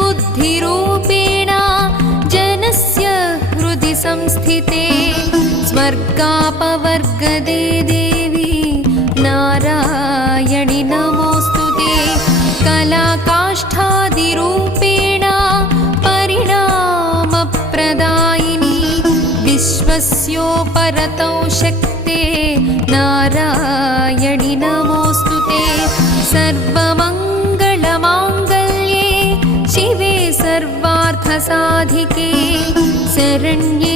बुद्धिरूपेण जनस्य हृदि संस्थिते स्वर्गापवर्गदे देवी नारायणि नमोऽस्तुते कलाकाष्ठादिरूपेण परिणामप्रदायिनी विश्वस्योपरतौ शक्ते नारायणि नमोऽस्तुते सर्वमङ्गलमाङ्गल्ये शिवे सर्वार्थसाधिके शरण्ये